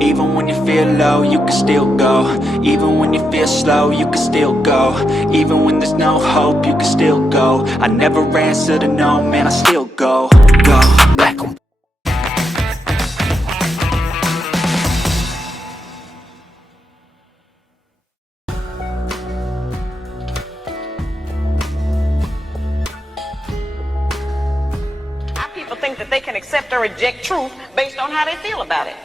Even when you feel low, you can still go. Even when you feel slow, you can still go. Even when there's no hope, you can still go. I never answer to no, man, I still go. Black 'em. People think that they can accept or reject truth based on how they feel about it.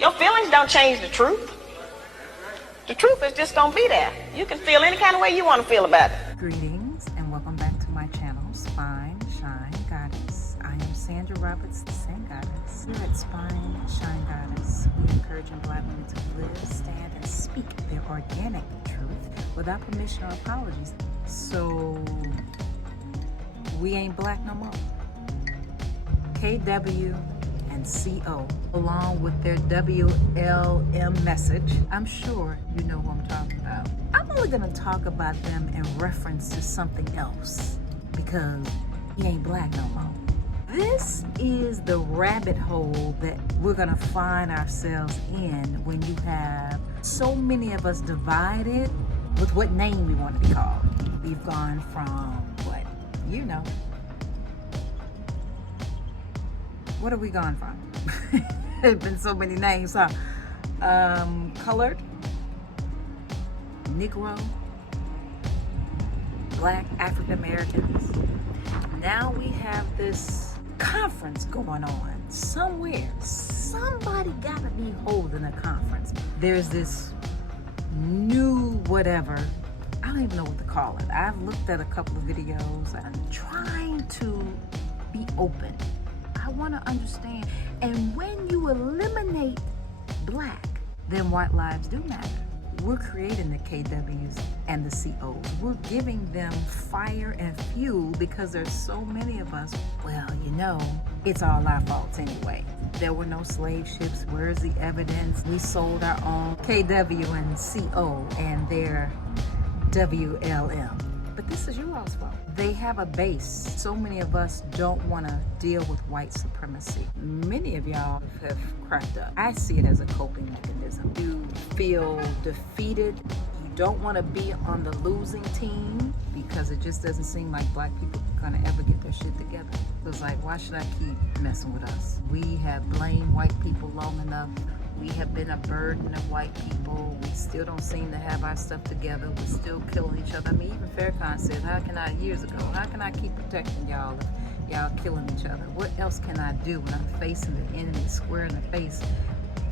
Your feelings don't change the truth. The truth is just gonna be there. You can feel any kind of way you want to feel about it. Greetings and welcome back to my channel, Spine Shine Goddess. I am Sandra Roberts, the Same Goddess. Here at Spine Shine Goddess, we encourage Black women to live, stand, and speak their organic truth without permission or apologies. So we ain't black no more. KW and CO, along with their WLM message. I'm sure you know who I'm talking about. I'm only gonna talk about them in reference to something else because you ain't black no more. This is the rabbit hole that we're gonna find ourselves in when you have so many of us divided with what name we want to be called. We've gone from what? You know. What have we gone from? There's been so many names, huh? Colored, Negro, Black, African Americans. Now we have this conference going on somewhere. Somebody gotta be holding a conference. There's this new whatever. I don't even know what to call it. I've looked at a couple of videos. I'm trying to be open. I want to understand. And when you eliminate black, then white lives do matter. We're creating the KWs and the COs. We're giving them fire and fuel because there's so many of us. Well, you know, it's all our faults anyway. There were no slave ships. Where's the evidence? We sold our own KW and CO and their WLM. But this is you all's fault. They have a base. So many of us don't want to deal with white supremacy. Many of y'all have cracked up. I see it as a coping mechanism. You feel defeated. You don't want to be on the losing team because it just doesn't seem like black people are going to ever get their shit together. It's like, why should I keep messing with us? We have blamed white people long enough. We have been a burden of white people. We still don't seem to have our stuff together. We're still killing each other. I mean, even Farrakhan said, years ago, how can I keep protecting y'all if y'all killing each other? What else can I do when I'm facing the enemy square in the face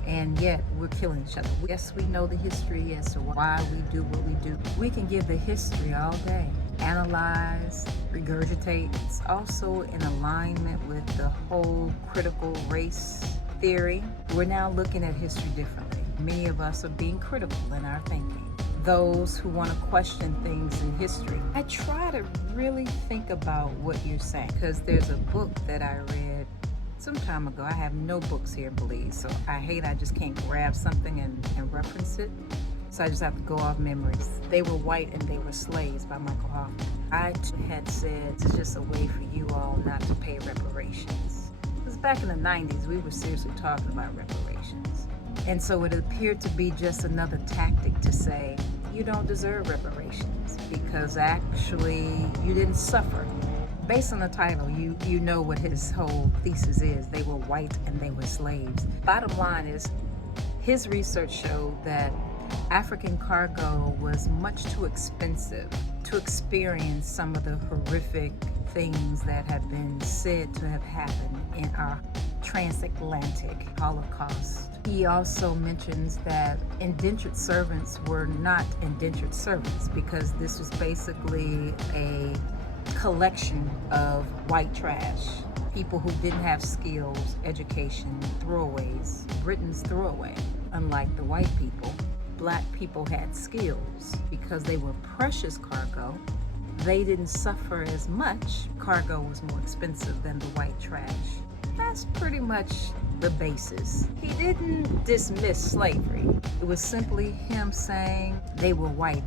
and yet we're killing each other? Yes, we know the history as to why we do what we do. We can give the history all day. Analyze, regurgitate. It's also in alignment with the whole critical race theory. We're now looking at history differently. Many of us are being critical in our thinking. Those who want to question things in history. I try to really think about what you're saying because there's a book that I read some time ago. I have no books here, Belize, so I just can't grab something and reference it. So I just have to go off memories. They Were White and They Were Slaves by Michael Hoffman. I had said it's just a way for you all not to pay reparations. Because back in the 90s, we were seriously talking about reparations. And so it appeared to be just another tactic to say, you don't deserve reparations because actually you didn't suffer. Based on the title, you know what his whole thesis is. They were white and they were slaves. Bottom line is, his research showed that African cargo was much too expensive to experience some of the horrific things that have been said to have happened in our transatlantic Holocaust. He also mentions that indentured servants were not indentured servants because this was basically a collection of white trash. People who didn't have skills, education, throwaways, Britain's throwaway. Unlike the white people, black people had skills because they were precious cargo. They didn't suffer as much. Cargo was more expensive than the white trash. That's pretty much the basis. He didn't dismiss slavery. It was simply him saying they were white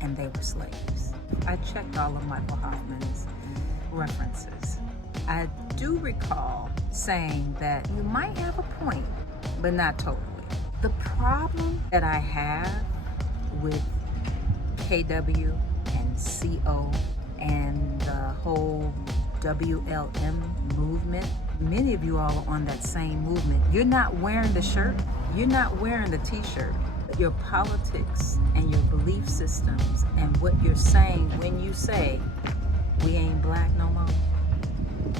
and they were slaves. I checked all of Michael Hoffman's references. I do recall saying that you might have a point but not totally. The problem that I have with KW and CO and the whole WLM movement, many of you all are on that same movement. You're not wearing the shirt, you're not wearing the t-shirt. Your politics and your belief systems and what you're saying when you say, we ain't black no more.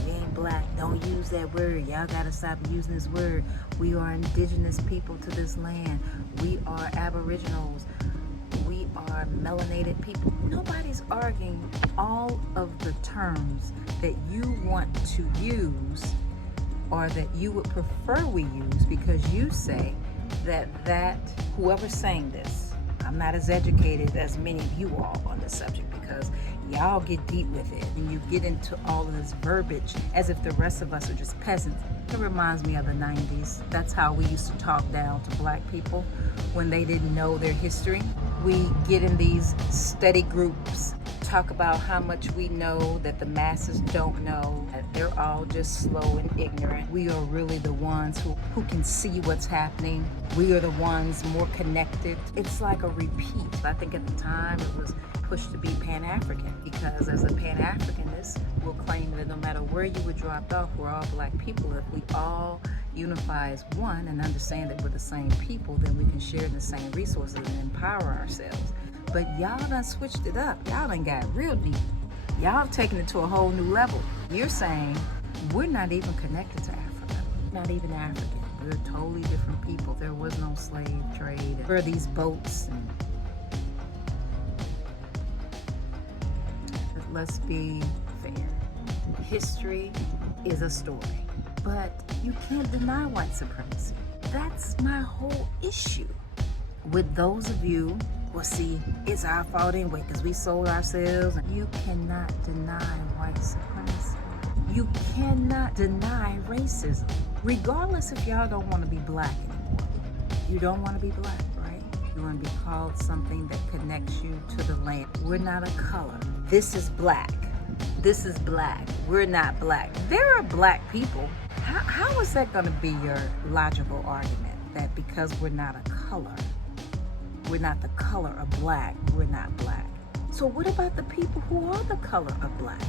We ain't black, don't use that word. Y'all gotta stop using this word. We are indigenous people to this land. We are aboriginals. We are melanated people. Nobody's arguing all of the terms that you want to use or that you would prefer we use, because you say that whoever's saying this, I'm not as educated as many of you all on this subject, because y'all get deep with it and you get into all of this verbiage as if the rest of us are just peasants. It reminds me of the 90s. That's how we used to talk down to black people when they didn't know their history. We get in these study groups, talk about how much we know that the masses don't know, that they're all just slow and ignorant. We are really the ones who can see what's happening. We are the ones more connected. It's like a repeat. I think at the time it was pushed to be Pan-African, because as a Pan-Africanist will claim that no matter where you were dropped off, we're all black people. If we all unify as one and understand that we're the same people, then we can share the same resources and empower ourselves. But y'all done switched it up. Y'all done got real deep. Y'all have taken it to a whole new level. You're saying we're not even connected to Africa, not even African. We're totally different people. There was no slave trade. There were these boats. And let's be fair. History is a story, but you can't deny white supremacy. That's my whole issue with those of you. Well, see, it's our fault anyway because we sold ourselves. You cannot deny white supremacy. You cannot deny racism, regardless if y'all don't want to be black anymore. You don't want to be black, right? You want to be called something that connects you to the land. We're not a color. This is black. This is black. We're not black. There are black people. How is that going to be your logical argument? That because we're not a color, we're not the color of black, we're not black. So what about the people who are the color of black?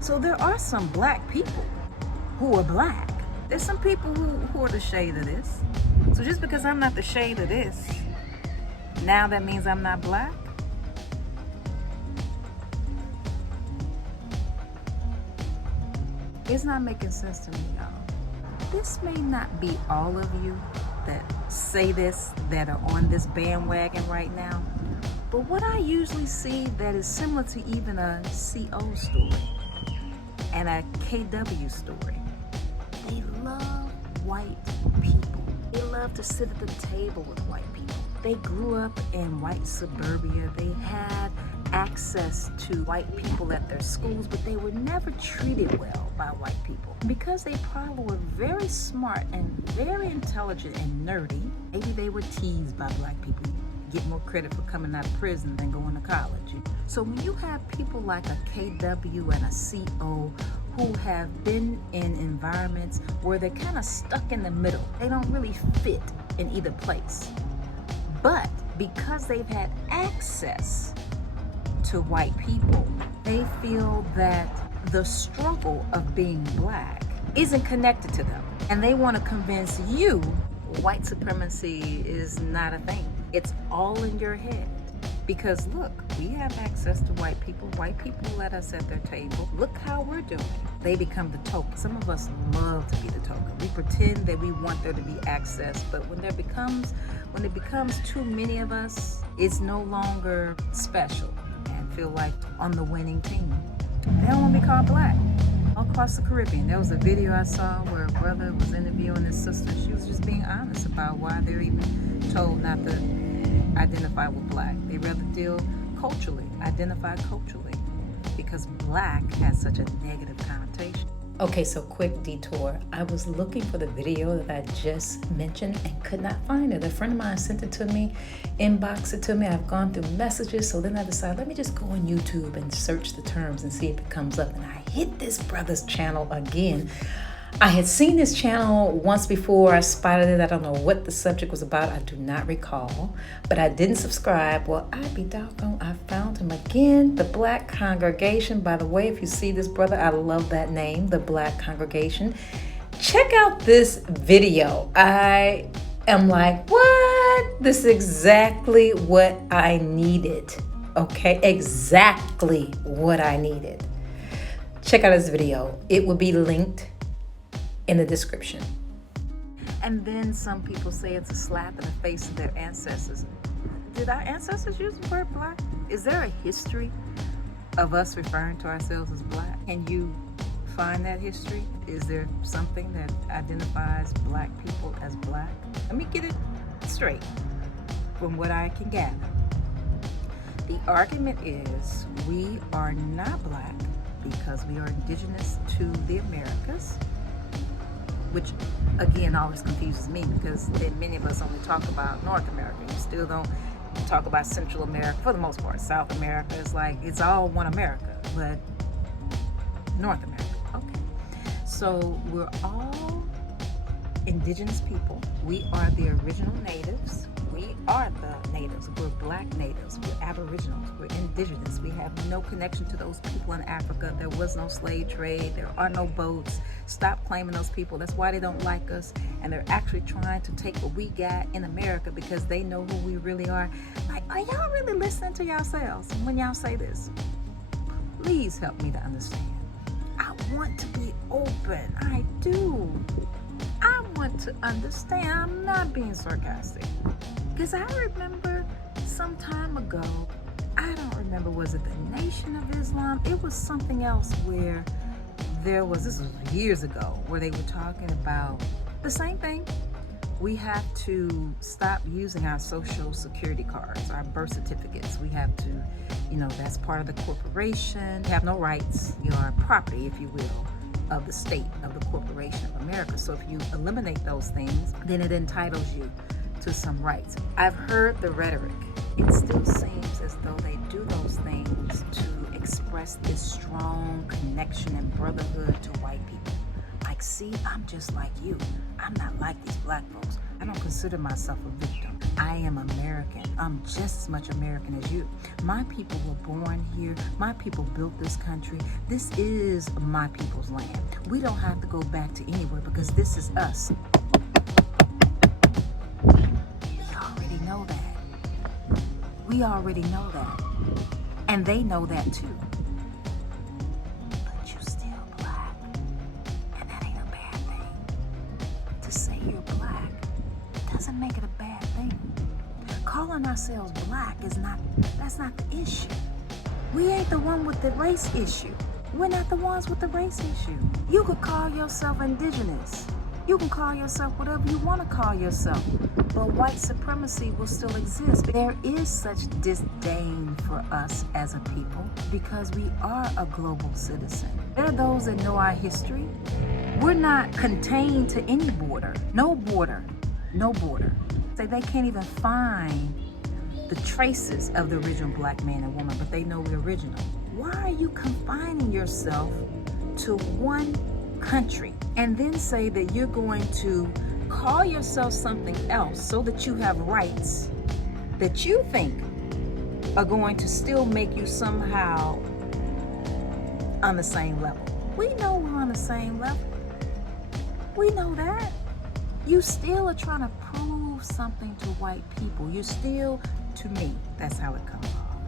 So there are some black people who are black. There's some people who are the shade of this. So just because I'm not the shade of this, now that means I'm not black? It's not making sense to me, y'all. This may not be all of you that say this, that are on this bandwagon right now, but what I usually see that is similar to even a CO story and a KW story, they love white people. They love to sit at the table with white people. They grew up in white suburbia. They had access to white people at their schools, but they were never treated well by white people. Because they probably were very smart and very intelligent and nerdy, maybe they were teased by black people. Get more credit for coming out of prison than going to college. So when you have people like a KW and a CO who have been in environments where they're kind of stuck in the middle, they don't really fit in either place. But because they've had access to white people, they feel that the struggle of being black isn't connected to them. And they want to convince you white supremacy is not a thing. It's all in your head. Because look, we have access to white people. White people let us at their table. Look how we're doing. They become the token. Some of us love to be the token. We pretend that we want there to be access, but when it becomes too many of us, it's no longer special and feel like on the winning team. They don't want to be called black. All across the Caribbean, there was a video I saw where a brother was interviewing his sister. She was just being honest about why they're even told not to identify with black. They rather identify culturally, because black has such a negative connotation. Okay, so quick detour. I was looking for the video that I just mentioned and could not find it. A friend of mine sent it to me, inboxed it to me. I've gone through messages, so then I decided, let me just go on YouTube and search the terms and see if it comes up. And I hit this brother's channel again. I had seen this channel once before. I spotted it. I don't know what the subject was about. I do not recall. But I didn't subscribe. Well, I'd be doggone. I found him again. The Black Congregation. By the way, if you see this brother, I love that name, the Black Congregation. Check out this video. I am like, what? This is exactly what I needed. Okay, exactly what I needed. Check out this video. It will be linked in the description. And then some people say it's a slap in the face of their ancestors. Did our ancestors use the word black? Is there a history of us referring to ourselves as black? Can you find that history? Is there something that identifies black people as black? Let me get it straight from what I can gather. The argument is we are not black because we are indigenous to the Americas, which again always confuses me because then many of us only talk about North America. You still don't talk about Central America for the most part. South America is like, it's all one America, but North America, okay. So we're all indigenous people. We are the original natives. We are the natives. We're black natives. We're aboriginals. We're indigenous. We have no connection to those people in Africa. There was no slave trade. There are no boats. Stop claiming those people. That's why they don't like us. And they're actually trying to take what we got in America because they know who we really are. Like, are y'all really listening to yourselves when y'all say this? Please help me to understand. I want to be open. I do. I want to understand. I'm not being sarcastic. Because I remember some time ago, I don't remember, was it the Nation of Islam? It was something else where there was, this was years ago, where they were talking about the same thing. We have to stop using our social security cards, our birth certificates. We have to, that's part of the corporation. You have no rights. You are property, if you will, of the state, of the corporation of America. So if you eliminate those things, then it entitles you to some rights. I've heard the rhetoric. It still seems as though they do those things to express this strong connection and brotherhood to white people. Like, see, I'm just like you. I'm not like these black folks. I don't consider myself a victim. I am American. I'm just as much American as you. My people were born here. My people built this country. This is my people's land. We don't have to go back to anywhere because this is us. We already know that. And they know that too. But you're still black. And that ain't a bad thing. To say you're black doesn't make it a bad thing. Calling ourselves black that's not the issue. We ain't the one with the race issue. We're not the ones with the race issue. You could call yourself indigenous. You can call yourself whatever you want to call yourself, but white supremacy will still exist. There is such disdain for us as a people because we are a global citizen. There are those that know our history. We're not contained to any border. No border. No border. Say they can't even find the traces of the original black man and woman, but they know we're original. Why are you confining yourself to one country and then say that you're going to call yourself something else so that you have rights that you think are going to still make you somehow on the same level? We know we're on the same level. We know that. You still are trying to prove something to white people. You're still, to me, that's how it comes off,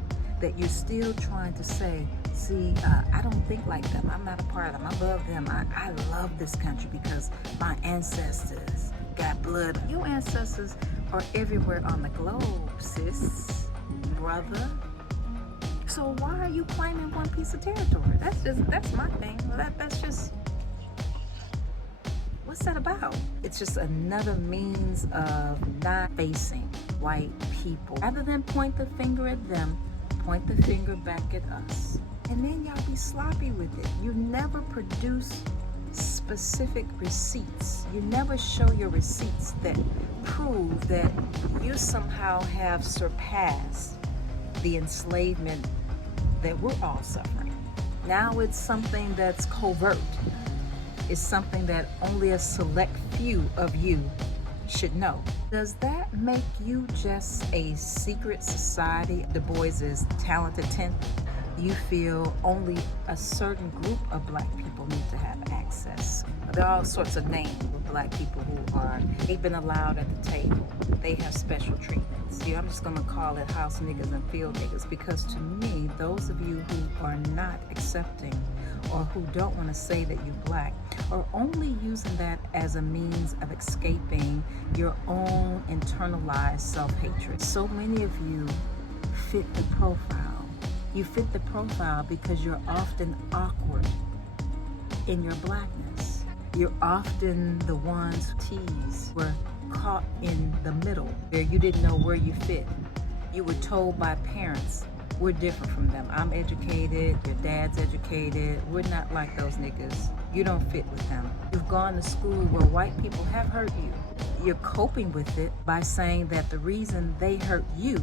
that you're still trying to say, see, I don't think like them. I'm not a part of them. I love them. I love this country because my ancestors got blood. Your ancestors are everywhere on the globe, sis, brother. So why are you claiming one piece of territory? That's my thing. That's just, what's that about? It's just another means of not facing white people. Rather than point the finger at them, point the finger back at us. And then y'all be sloppy with it. You never produce specific receipts. You never show your receipts that prove that you somehow have surpassed the enslavement that we're all suffering. Now it's something that's covert. is something that only a select few of you should know. Does that make you just a secret society? Du Bois is talented 10th. You feel only a certain group of black people need to have access. There are all sorts of names with black people they've been allowed at the table. They have special treatments. I'm just gonna call it house niggas and field niggas, because to me, those of you who are not accepting or who don't want to say that you're black are only using that as a means of escaping your own internalized self-hatred. So many of you fit the profile. You fit the profile because you're often awkward in your blackness. You're often the ones who were caught in the middle, where you didn't know where you fit. You were told by parents, we're different from them. I'm educated, your dad's educated. We're not like those niggas. You don't fit with them. You've gone to school where white people have hurt you. You're coping with it by saying that the reason they hurt you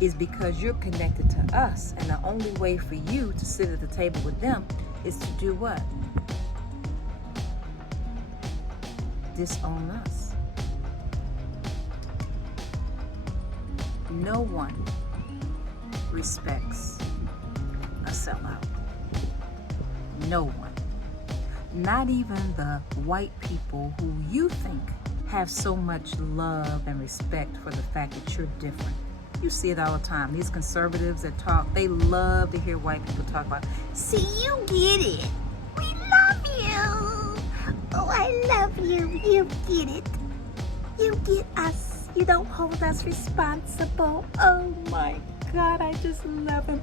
is because you're connected to us, and the only way for you to sit at the table with them is to do what? Disown us. No one respects a sellout. No one. Not even the white people who you think have so much love and respect for the fact that you're different. You see it all the time. These conservatives that talk, they love to hear white people talk about, see, you get it. We love you. Oh, I love you. You get it. You get us. You don't hold us responsible. Oh my God, I just love him.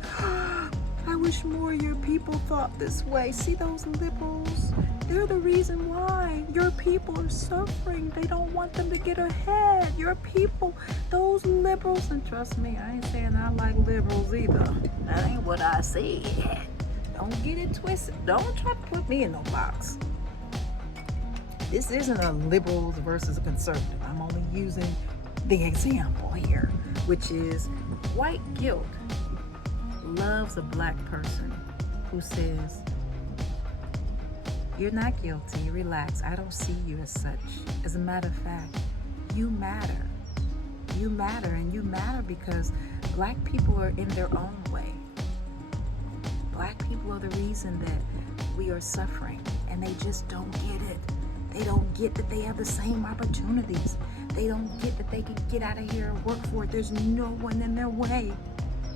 I wish more of your people thought this way. See those liberals? They're the reason why your people are suffering. They don't want them to get ahead. Your people, those liberals, and trust me, I ain't saying I like liberals either. That ain't what I said. Don't get it twisted. Don't try to put me in no box. This isn't a liberals versus a conservative. I'm only using the example here, which is white guilt loves a black person who says, you're not guilty, relax, I don't see you as such. As a matter of fact, you matter. You matter, and you matter because black people are in their own way. Black people are the reason that we are suffering, and they just don't get it. They don't get that they have the same opportunities. They don't get that they can get out of here and work for it. There's no one in their way.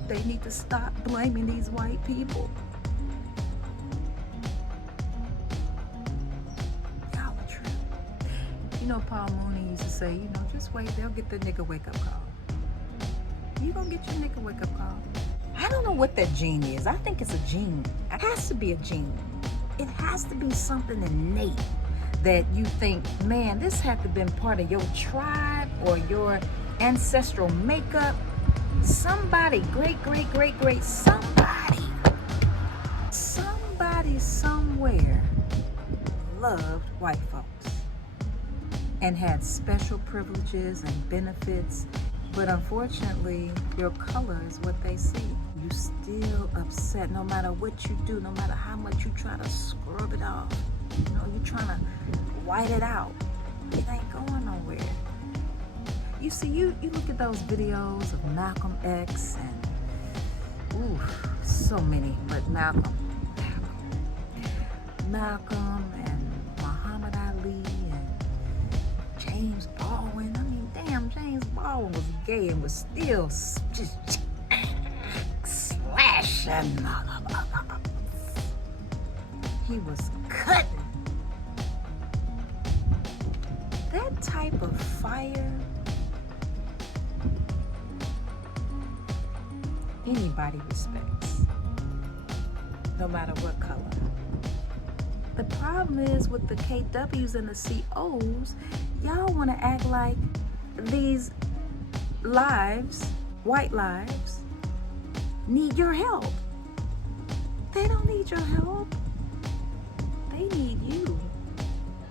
They need to stop blaming these white people. Y'all are true. You know, Paul Mooney used to say, just wait, they'll get the nigga wake-up call. You gonna get your nigga wake-up call. I don't know what that gene is. I think it's a gene. It has to be a gene. It has to be something innate that you think, man, this had to have been part of your tribe or your ancestral makeup. Somebody, great, somebody somewhere loved white folks and had special privileges and benefits, but unfortunately, your color is what they see. You still upset no matter what you do, no matter how much you try to scrub it off. You're trying to white it out. It ain't going nowhere. You see, you look at those videos of Malcolm X and, so many, but Malcolm and Muhammad Ali and James Baldwin. I mean, damn, James Baldwin was gay and was still just slashing. He was cutting. That type of fire, anybody respects, no matter what color. The problem is with the KWs and the COs, y'all want to act like these lives, white lives, need your help. They don't need your help. They need you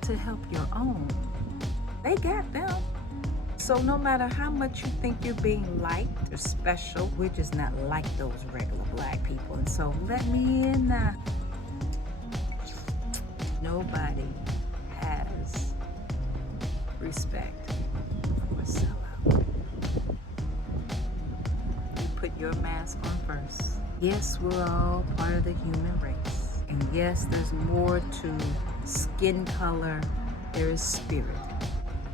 to help your own. They got them. So no matter how much you think you're being liked or special, we're just not like those regular black people. And so let me in now. Nobody respect for a sellout. You put your mask on first. Yes, we're all part of the human race. And yes, there's more to skin color. There is spirit.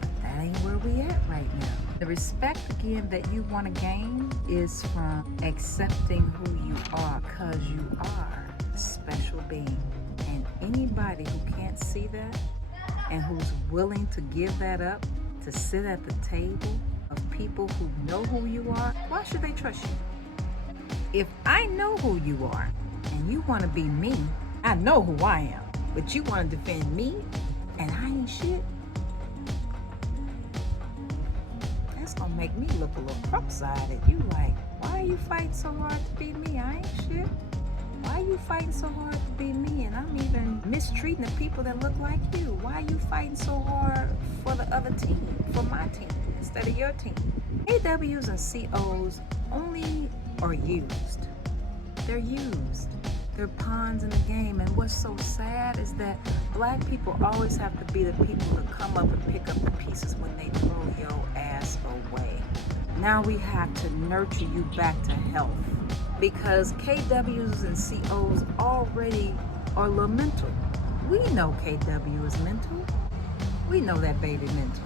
But that ain't where we at right now. The respect, again, that you want to gain is from accepting who you are, because you are a special being. And anybody who can't see that and who's willing to give that up, to sit at the table of people who know who you are, why should they trust you? If I know who you are and you want to be me, I know who I am, but you want to defend me and I ain't shit, that's gonna make me look a little cross-eyed at you, like, why are you fighting so hard to be me? I ain't shit. Why are you fighting so hard to be me? And I'm even mistreating the people that look like you. Why are you fighting so hard for the other team, for my team, instead of your team? AWs and COs only are used. They're used. They're pawns in the game. And what's so sad is that black people always have to be the people to come up and pick up the pieces when they throw your ass away. Now we have to nurture you back to health, because KWs and COs already are a little mental. We know KW is mental. We know that baby mental.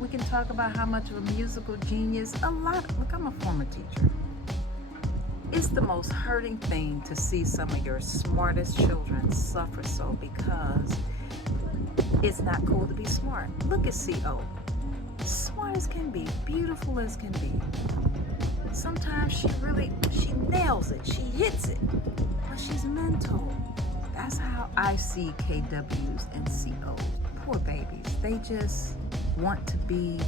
We can talk about how much of a musical genius, look, I'm a former teacher. It's the most hurting thing to see some of your smartest children suffer so, because it's not cool to be smart. Look at CO. Smart as can be, beautiful as can be. Sometimes she nails it, she hits it, but she's mental. That's how I see KWs and COs. Poor babies. They just want to be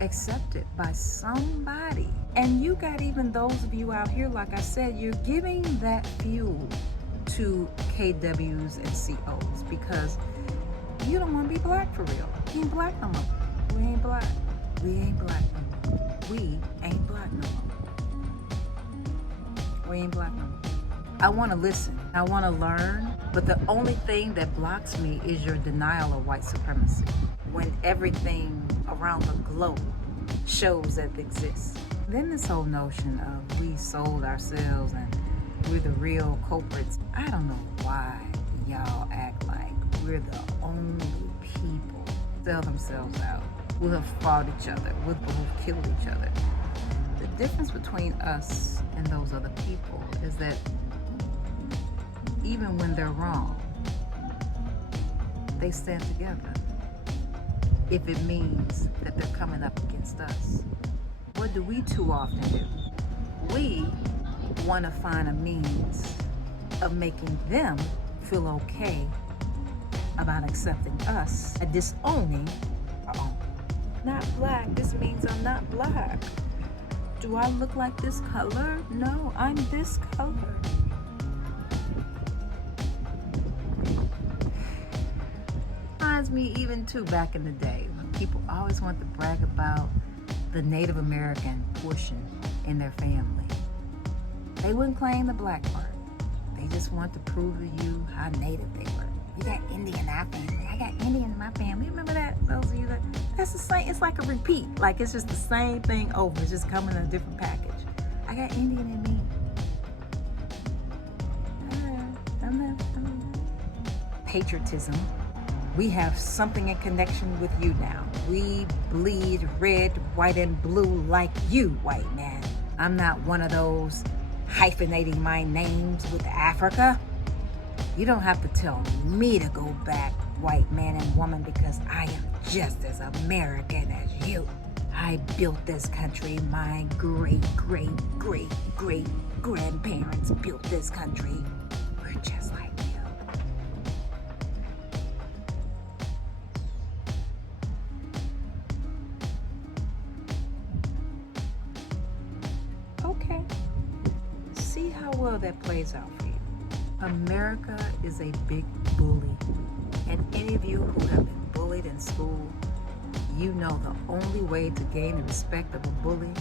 accepted by somebody. And you got even those of you out here, like I said, you're giving that fuel to KWs and COs because you don't want to be black for real. You ain't black no more. We ain't black. We ain't black no more. We ain't black no more. We ain't black no more. I want to listen. I want to learn. But the only thing that blocks me is your denial of white supremacy, when everything around the globe shows that it exists. Then this whole notion of we sold ourselves and we're the real culprits. I don't know why y'all act like we're the only people who sell themselves out. We'll have fought each other. We'll have killed each other. The difference between us and those other people is that even when they're wrong, they stand together. If it means that they're coming up against us. What do we too often do? We want to find a means of making them feel okay about accepting us and disowning our own. Not black, this means I'm not black. Do I look like this color? No, I'm this color. Reminds me even too back in the day when people always want to brag about the Native American portion in their family. They wouldn't claim the black part. They just want to prove to you how native they were. You got Indian in our family. I got Indian in my family. Remember that? Those of you that, that's the same. It's like a repeat. Like it's just the same thing over. It's just coming in a different package. I got Indian in me. Patriotism. We have something in connection with you now. We bleed red, white, and blue like you, white man. I'm not one of those hyphenating my names with Africa. You don't have to tell me to go back, white man and woman, because I am just as American as you. I built this country. My great, great, great, great grandparents built this country. We're just like you. Okay. See how well that plays out for you. America is a big bully. And any of you who have been bullied in school, you know the only way to gain the respect of a bully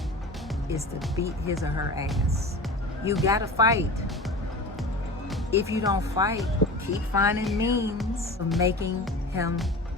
is to beat his or her ass. You gotta fight. If you don't fight, keep finding means of making him